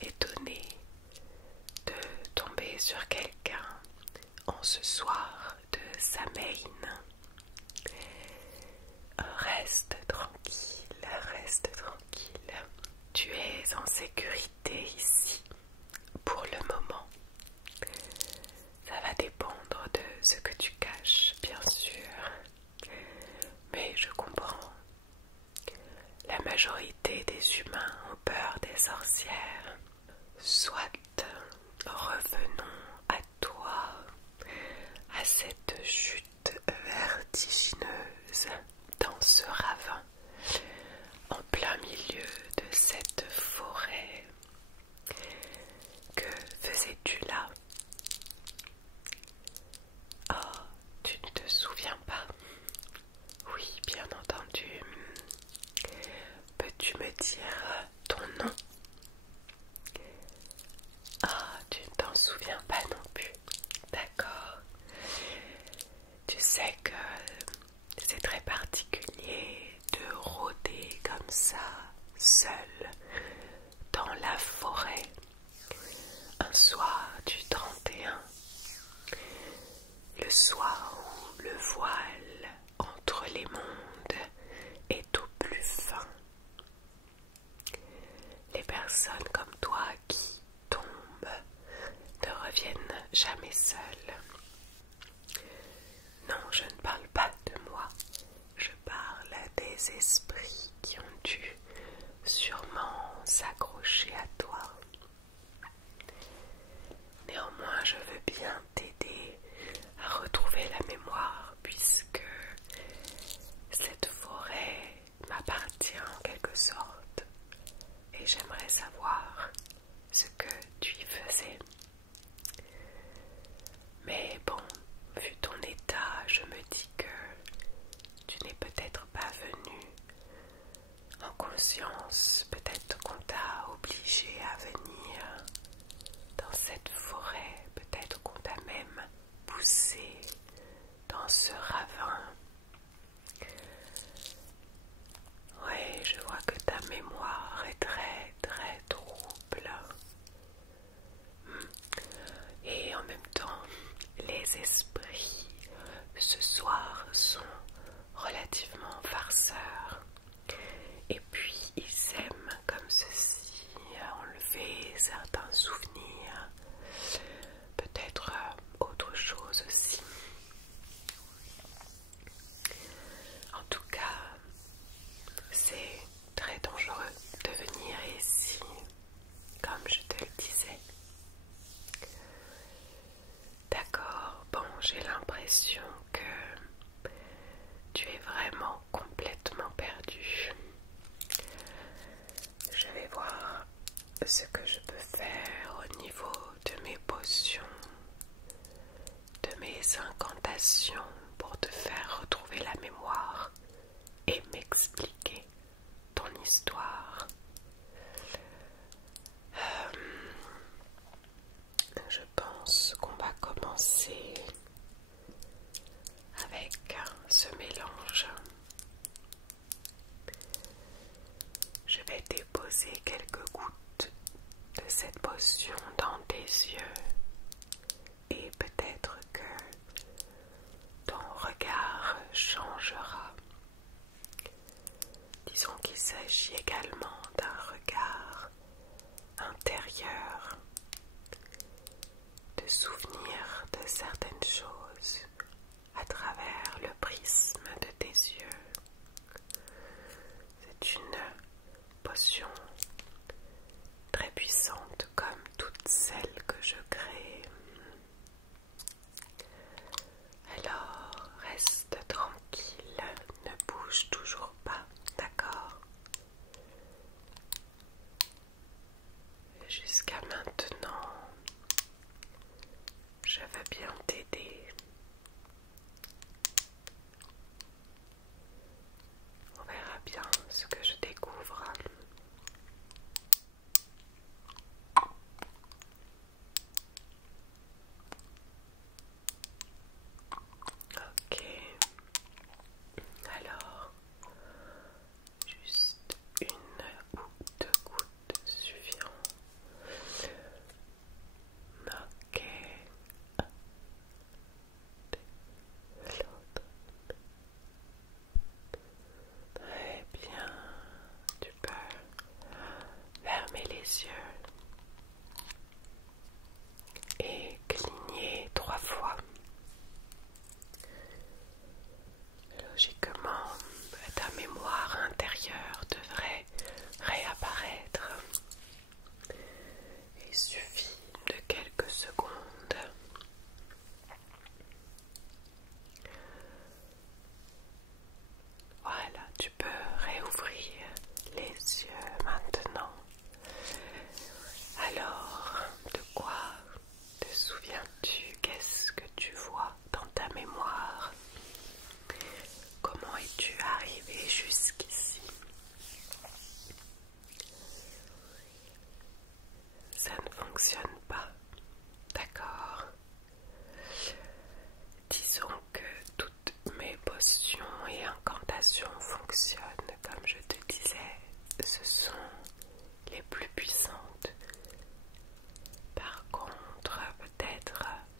étonné de tomber sur quelqu'un en ce soir de Samhain. Reste tranquille, reste tranquille. Tu es en sécurité ici pour le moment. Ça va dépendre de ce que tu caches, bien sûr. Mais je comprends. La majorité des humains ont peur des sorcières. Soit revenons à toi, à cette chute vertigineuse dans ce ravin, en plein milieu de cette forêt. Que faisais-tu là? Oh, tu ne te souviens pas? Oui, bien entendu. Peux-tu me dire ton nom? Ah, tu ne t'en souviens pas non plus. D'accord. Tu sais que c'est très particulier de rôder comme ça, seul, dans la forêt, un soir du 31, le soir où le voile entre les mondes est au plus fin. Les personnes comme toi qui tombent ne reviennent jamais seules. Non, je ne parle pas de moi, je parle des esprits qui ont dû sûrement s'accrocher à toi. Néanmoins, je veux bien t'aider à retrouver la mémoire puisque cette forêt m'appartient en quelque sorte et j'aimerais savoir ce que tu y faisais. Mais bon, vu ton état, je me dis que tu n'es peut-être pas venu en conscience, peut-être qu'on t'a obligé à venir dans cette forêt, peut-être qu'on t'a même poussé dans ce ravin. Oui, je vois que ta mémoire est très très trouble. Et en même temps, les esprits ce soir sont relativement farceurs. Et puis ils aiment comme ceci enlever certains souvenirs, peut-être autre chose aussi. En tout cas, c'est très dangereux de venir ici, comme je te le disais. D'accord, bon, j'ai l'impression que tu es vraiment complètement perdu. Je vais voir ce que je peux faire au niveau de mes potions, de mes incantations pour te faire retrouver la mémoire et m'expliquer ton histoire. Je pense qu'on va commencer avec ce mélange. Je vais déposer quelques gouttes de cette potion dans tes yeux et peut-être que ton regard changera. Disons qu'il s'agit également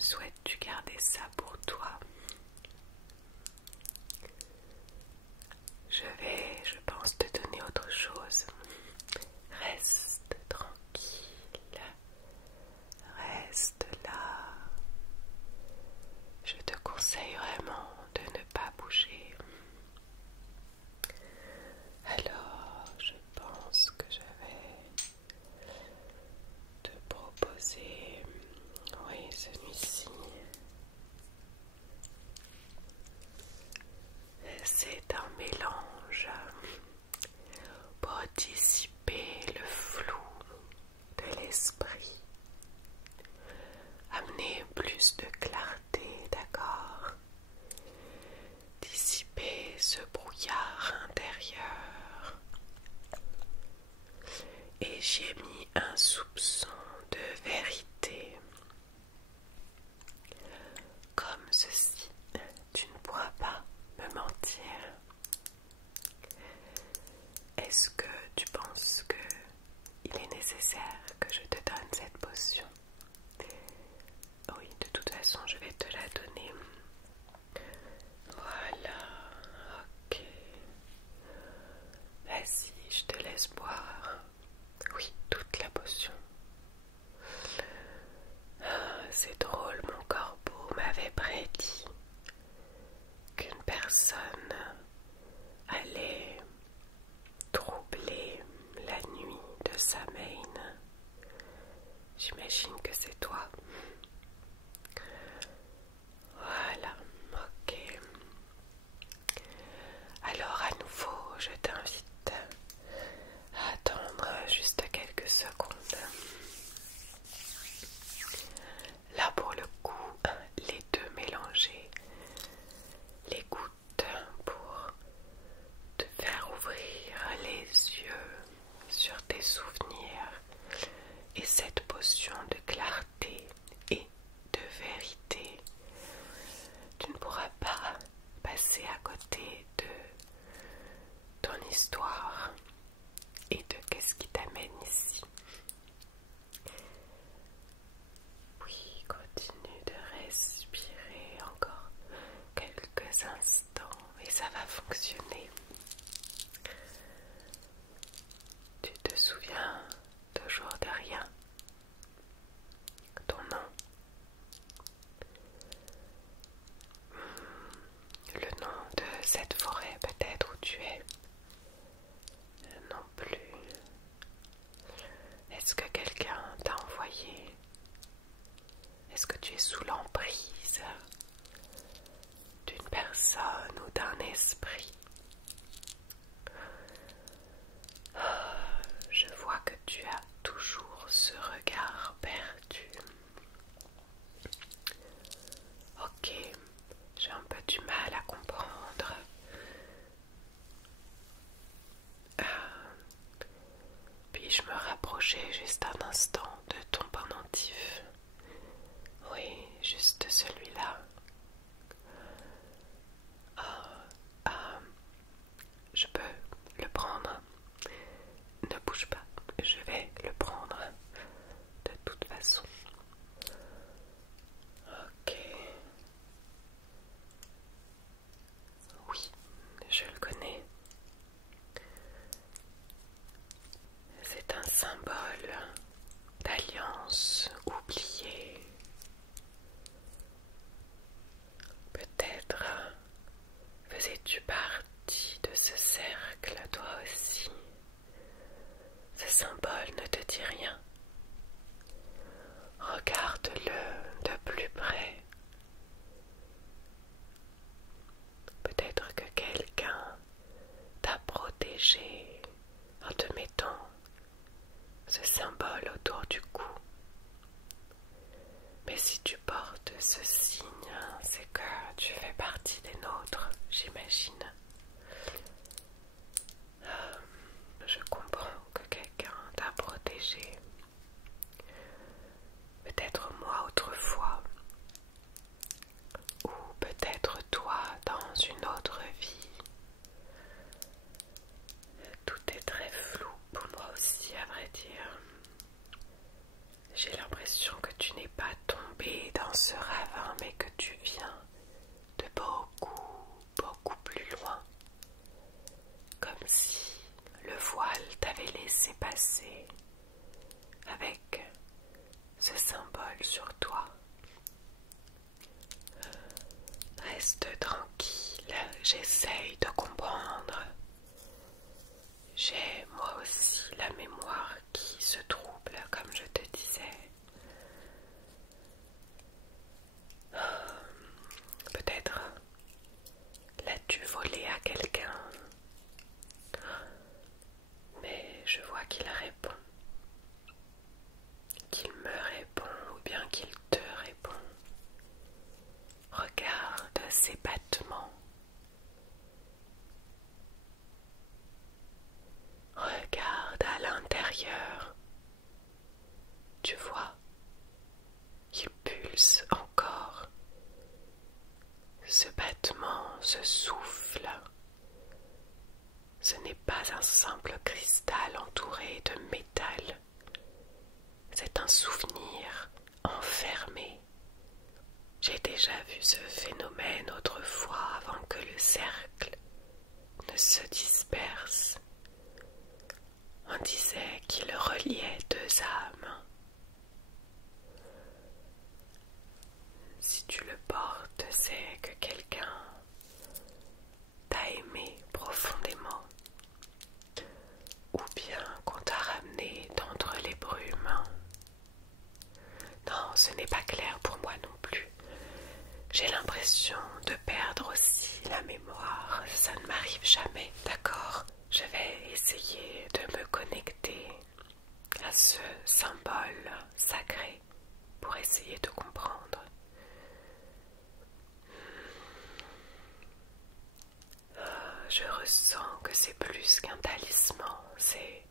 souhaites-tu garder ça pour toi? Je vais, je pense, te donner autre chose. Reste tranquille. Reste là. Je te conseille vraiment de ne pas bouger. Alors, je pense que je vais te proposer, oui, celui-ci. C'est un mélange pour dissiper le flou de l'esprit, amener plus de clarté, d'accord? Dissiper ce brouillard intérieur. Et j'y ai mis un soupçon de vérité. Comme ceci, tu ne pourras pas me mentir. Est-ce que tu penses que il est nécessaire que je te donne cette potion? Oui, de toute façon, je vais te la donner. Voilà, ok. Vas-y, je te laisse boire. Oui, toute la potion. C'est drôle, mon corbeau m'avait prédit qu'une personne allait troubler la nuit de Samhain. J'imagine que c'est toi. Voilà, ok. Alors à nouveau, je t'invite à attendre juste quelques secondes. Là pour le coup, les deux mélangés, les gouttes pour te faire ouvrir les yeux sur tes souvenirs et cette potion de clarté et de vérité. Tu ne pourras pas passer à côté de ton histoire et de qu'est-ce qui t'amène ici. Oui, continue de respirer encore quelques instants et ça va fonctionner. Tu te souviens toujours de rien? Ton nom? Le nom de cette forêt peut-être où tu es? Non plus. Est-ce que quelqu'un t'a envoyé? Est-ce que tu es sous l'emprise d'une personne ou d'un esprit? Je vois que tu as toujours ce regard perdu. Ok, j'ai un peu du mal à comprendre. Puis-je me rapprocher juste un instant de ton pendentif? Oui, juste celui-là. Je peux le prendre. Ne bouge pas, je vais le prendre de toute façon. Ok. Oui, je le connais. C'est un symbole d'alliance oubliée. Peut-être faisais-tu partie de ce cercle toi aussi? Ce symbole ne te dit rien. Regarde-le de plus près. Peut-être que quelqu'un t'a protégé en te mettant ce symbole autour du cou. Mais si tu portes ce signe, c'est que tu fais partie des nôtres, j'imagine. Je comprends que quelqu'un t'a protégé. Peut-être moi autrefois, ou peut-être toi dans une autre vie. Tout est très flou pour moi aussi, à vrai dire. J'ai l'impression que tu n'es pas tombé dans ce ravin, mais que tu viens de beaucoup, beaucoup plus loin, comme si le voile t'avait laissé passer avec ce symbole sur toi. Reste tranquille, j'essaye de comprendre. J'ai moi aussi la mémoire qui se trouble, comme je te disais. Peut-être l'as-tu volé à quelqu'un, mais je vois qu'il répond, qu'il me répond ou bien qu'il te répond. Regarde ses battements. Regarde à l'intérieur. Tu vois, il pulse encore. Ce battement, ce souffle, ce n'est pas un simple cristal entouré de métal. C'est un souvenir enfermé. J'ai déjà vu ce phénomène autrefois avant que le cercle ne se disperse. On disait qu'il reliait deux âmes. Si tu le portes, c'est que quelqu'un t'a aimé profondément, ou bien qu'on t'a ramené d'entre les brumes. Non, ce n'est pas clair pour moi non plus. J'ai l'impression de perdre aussi la mémoire. Ça ne m'arrive jamais, d'accord? Je vais essayer de me connecter à ce symbole sacré pour essayer de comprendre. Je ressens que c'est plus qu'un talisman, c'est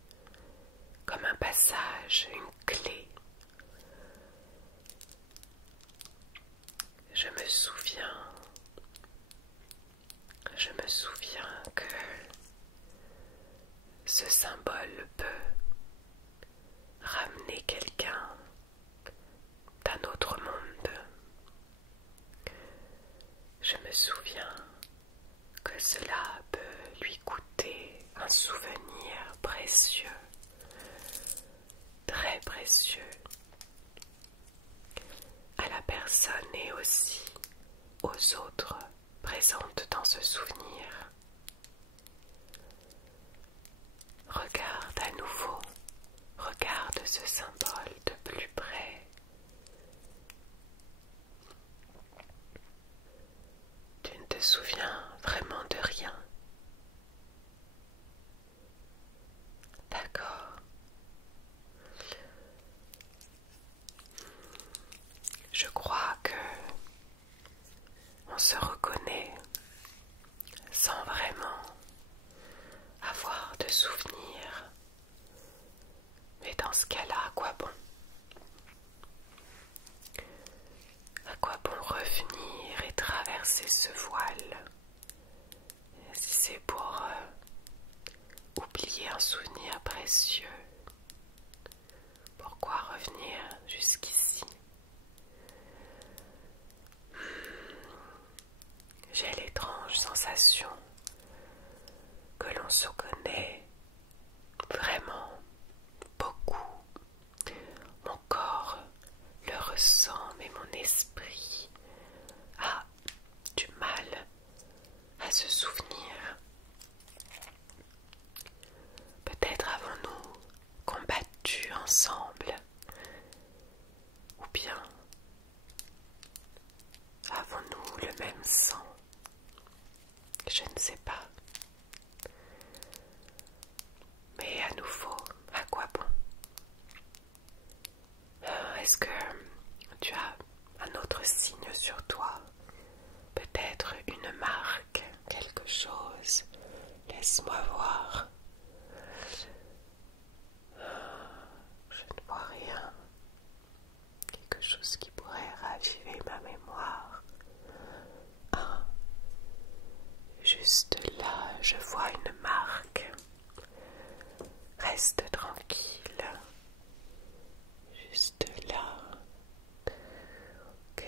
comme un passage, une clé. Je me souviens que ce symbole peut ramener quelqu'un d'un autre monde. Je me souviens que cela peut lui coûter un souvenir précieux, très précieux, à la personne et aussi aux autres présentes dans ce souvenir. Regarde à nouveau, regarde ce symbole de plus près. Tu ne te souviens vraiment de rien. D'accord. Je crois que on se reconnaît sans vraiment avoir de souvenirs. Mais dans ce cas-là, à quoi bon? À quoi bon revenir et traverser ce voile si c'est pour oublier un souvenir précieux? Pourquoi revenir jusqu'ici? J'ai l'étrange sensation que l'on se connaît vraiment beaucoup. Mon corps le ressent, mais mon esprit a du mal à se souvenir. Peut-être avons-nous combattu ensemble, ou bien avons-nous le même sang? Je ne sais pas. Mais à nouveau, à quoi bon? Est-ce que tu as un autre signe sur toi? Peut-être une marque, quelque chose? Laisse-moi voir. Je ne vois rien. Quelque chose qui pourrait raviver ma mémoire. Ah, juste là, je vois une marque. Reste tranquille. Juste là. Ok.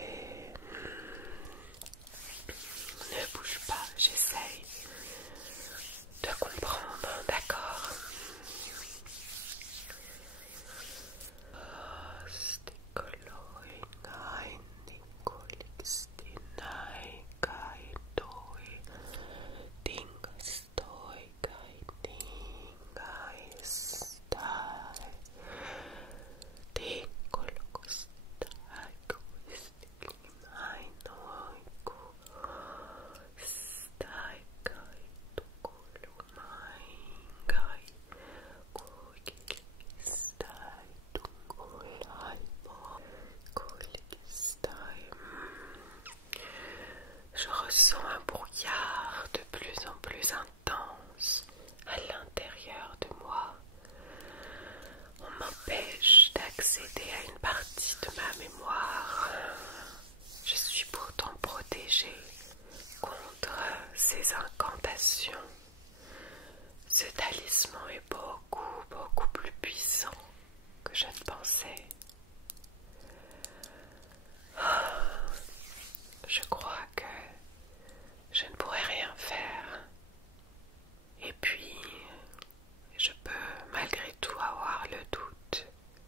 partie de ma mémoire. Je suis pourtant protégée contre ces incantations. Ce talisman est beaucoup plus puissant que je ne pensais. Je crois que je ne pourrais rien faire. Et puis, je peux malgré tout avoir le doute.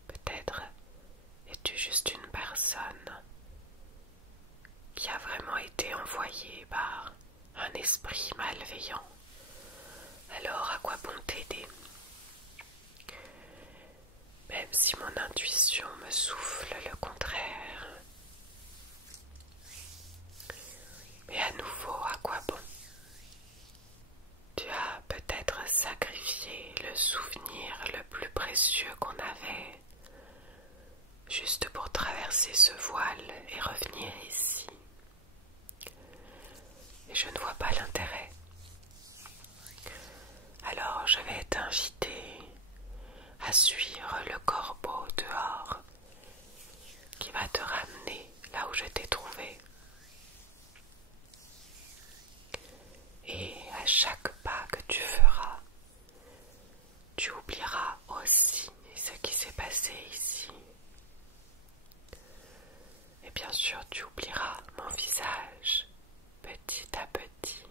Peut-être es-tu juste une personne qui a vraiment été envoyée par un esprit malveillant. Alors à quoi bon t'aider? Même si mon intuition me souffle le contraire. Mais à nouveau, à quoi bon? Tu as peut-être sacrifié le souvenir le plus précieux qu'on avait, juste pour traverser ce voile et revenir ici. Et je ne vois pas l'intérêt. Alors je vais t'inviter à suivre le corbeau dehors qui va te ramener là où je t'ai trouvé. Et à chaque pas que tu feras, tu oublieras aussi ce qui s'est passé ici. Et bien sûr, tu oublieras mon visage petit à petit.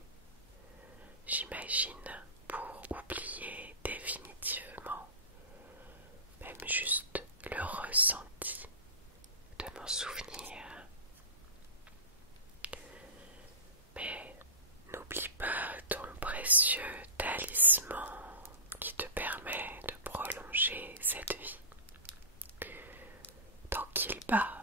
J'imagine pour oublier définitivement, même juste le ressenti de mon souvenir. Mais n'oublie pas ton précieux talisman qui te permet de prolonger cette vie. Tant qu'il bat,